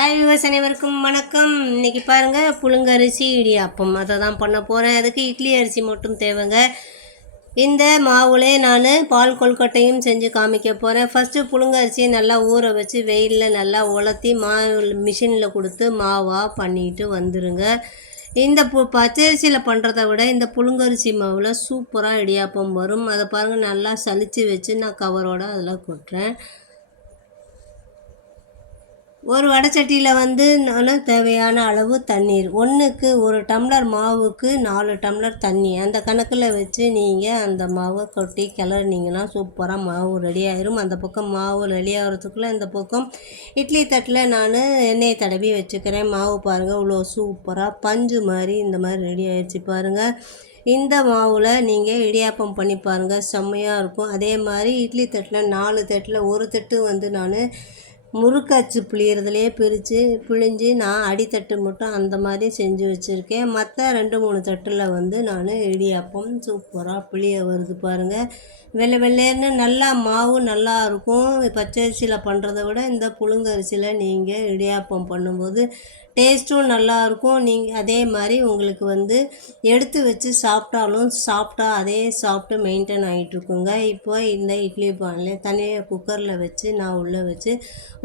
Hi விவசாய அனைவருக்கும் வணக்கம். இன்னைக்கு பாருங்கள் புழுங்கரிசி இடியாப்பம் அதை தான் பண்ண போகிறேன் அதுக்கு இட்லி அரிசி மட்டும் தேவைங்க. இந்த மாவுலே நான் பால் கொல்கட்டையும் செஞ்சு காமிக்க போகிறேன் ஃபஸ்ட்டு புழுங்கரிசியை நல்லா ஊற வச்சு வெயிலில் நல்லா உலர்த்தி மா மிஷினில் கொடுத்து மாவாக பண்ணிட்டு வந்துடுங்க இந்த பு பச்சரிசியில் பண்ணுறத விட இந்த புழுங்கரிசி மாவில் சூப்பராக இடியாப்பம் வரும். அதை பாருங்கள் நல்லா சலித்து வச்சு நான் கவரோடு அதில் கொட்டுறேன். ஒரு வடைச்சட்டியில் வந்து நான் தேவையான அளவு தண்ணீர். ஒன்றுக்கு ஒரு டம்ளர் மாவுக்கு நாலு டம்ளர் தண்ணி. அந்த கணக்கில் வச்சு நீங்கள் அந்த மாவை கொட்டி கிளறினீங்கன்னா சூப்பராக மாவு ரெடி ஆயிரும். அந்த பக்கம் மாவு ரெடி ஆகிறதுக்குள்ளே இந்த பக்கம் இட்லி தட்டில் நான் எண்ணெய் தடவி வச்சுக்கிறேன். மாவு பாருங்கள் இவ்வளோ சூப்பராக பஞ்சு மாதிரி இந்த மாதிரி ரெடி ஆயிடுச்சு பாருங்கள் இந்த மாவில் நீங்கள் இடியாப்பம் பண்ணி பாருங்கள் செம்மையாக இருக்கும். அதே மாதிரி இட்லி தட்டில் நாலு தட்டில் ஒரு தட்டு வந்து நான் முறுக்காச்சு புளியறதுலேயே பிரித்து பிழிஞ்சு நான் அடித்தட்டு மட்டும் அந்த மாதிரி செஞ்சு வச்சுருக்கேன். மற்ற ரெண்டு மூணு தட்டில் வந்து நான் இடியாப்பம் சூப்பராக புளிய வருது பாருங்கள் வெள்ளை வெள்ளையர்னு நல்லா மாவு நல்லா இருக்கும். பச்சரிசியில் பண்ணுறத விட இந்த புழுங்கரிசியில் நீங்கள் இடியாப்பம் பண்ணும்போது டேஸ்ட்டும் நல்லாயிருக்கும் நீங்கள் அதே மாதிரி உங்களுக்கு வந்து எடுத்து வச்சு சாப்பிட்டாலும் சாப்பிட்டா அதே சாப்பிட்டு மெயின்டைன் ஆகிட்டுருக்குங்க இப்போ இந்த இட்லி பானில் தனியாக குக்கரில் வச்சு நான் உள்ளே வச்சு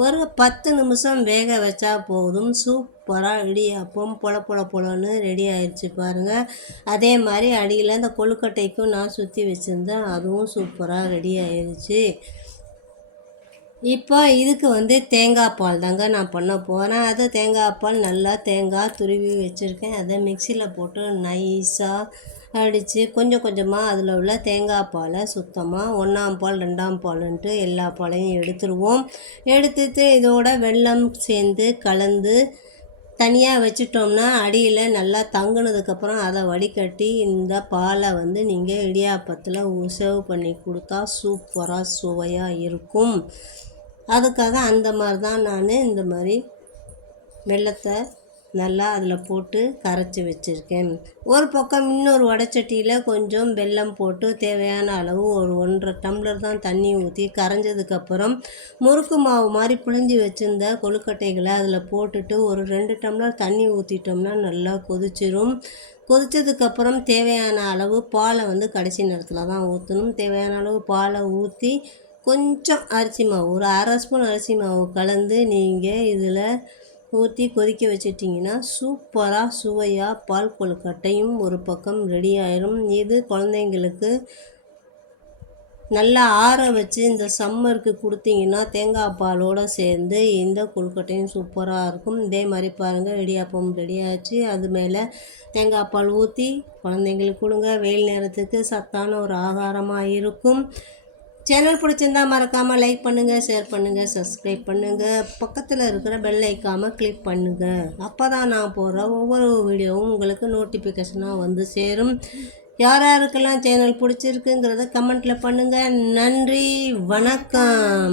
ஒரு பத்து நிமிஷம் வேக வச்சா போதும். சூப்பராக இடியாப்பம் பொல பொல பொலன்னு ரெடி ஆயிடுச்சு பாருங்கள் அதே மாதிரி அடியில் இந்த கொழுக்கட்டைக்கும் நான் சுற்றி வச்சுருந்தேன். அதுவும் சூப்பராக ரெடி ஆயிடுச்சு இப்போ இதுக்கு வந்து தேங்காய் பால் தாங்க நான் பண்ண போகிறேன் அது தேங்காய் பால் நல்லா தேங்காய் துருவி வச்சுருக்கேன். அதை மிக்சியில் போட்டு நைஸாக அடித்து கொஞ்சம் கொஞ்சமாக அதில் உள்ள தேங்காய் பாலை சுத்தமாக ஒன்றாம் பால் ரெண்டாம் பாலுன்ட்டு எல்லா பாலையும் எடுத்துருவோம். எடுத்துட்டு இதோட வெள்ளம் சேர்ந்து கலந்து தனியாக வச்சுட்டோம்னா அடியில் நல்லா தங்கினதுக்கப்புறம் அதை வடிகட்டி இந்த பாலை வந்து நீங்கள் இடியாப்பத்தில் சேவ் பண்ணி கொடுத்தா சூப்பராக சுவையாக இருக்கும். அதுக்காக அந்த மாதிரி தான் நான் இந்த மாதிரி வெள்ளத்தை நல்லா அதில் போட்டு கரைச்சி வச்சுருக்கேன். ஒரு பக்கம் இன்னொரு வடச்சட்டியில் கொஞ்சம் வெல்லம் போட்டு தேவையான அளவு ஒரு ஒன்றரை டம்ளர் தான் தண்ணி ஊற்றி கரைஞ்சதுக்கப்புறம் முறுக்கு மாவு மாதிரி புழிஞ்சி வச்சுருந்த கொழுக்கட்டைகளை அதில் போட்டுட்டு ஒரு ரெண்டு டம்ளர் தண்ணி ஊற்றிட்டோம்னா நல்லா கொதிச்சிரும். கொதித்ததுக்கப்புறம் தேவையான அளவு பாலை வந்து கடைசி நேரத்தில் தான் ஊற்றணும் தேவையான அளவு பாலை ஊற்றி கொஞ்சம் அரிசி மாவு ஒரு அரை ஸ்பூன் அரிசி மாவு கலந்து நீங்கள் இதில் ஊற்றி கொதிக்க வச்சிட்டிங்கன்னா சூப்பராக சுவையாக பால் கொழுக்கட்டையும் ஒரு பக்கம் ரெடி ஆயிரும். இது குழந்தைங்களுக்கு நல்லா ஆற வச்சு இந்த சம்மருக்கு கொடுத்தீங்கன்னா தேங்காய் பாலோடு சேர்ந்து இந்த கொழுக்கட்டையும் சூப்பராக இருக்கும். இதே மாதிரி பாருங்கள் இடியாப்பம் ரெடி ஆச்சு அது மேலே தேங்காய் பால் ஊற்றி குழந்தைங்களுக்கு கொடுங்க. வெயில் நேரத்துக்கு சத்தான ஒரு ஆகாரமாக இருக்கும். சேனல் பிடிச்சிருந்தா மறக்காமல் லைக் பண்ணுங்கள் ஷேர் பண்ணுங்கள் சப்ஸ்கிரைப் பண்ணுங்கள் பக்கத்தில் இருக்கிற பெல் ஐக்காமல் கிளிக் பண்ணுங்கள் அப்போ தான் நான் போடுற ஒவ்வொரு வீடியோவும் உங்களுக்கு நோட்டிஃபிகேஷனாக வந்து சேரும். யார் யாருக்கெல்லாம் சேனல் பிடிச்சிருக்குங்கிறத கமெண்ட்டில் பண்ணுங்கள் நன்றி வணக்கம்.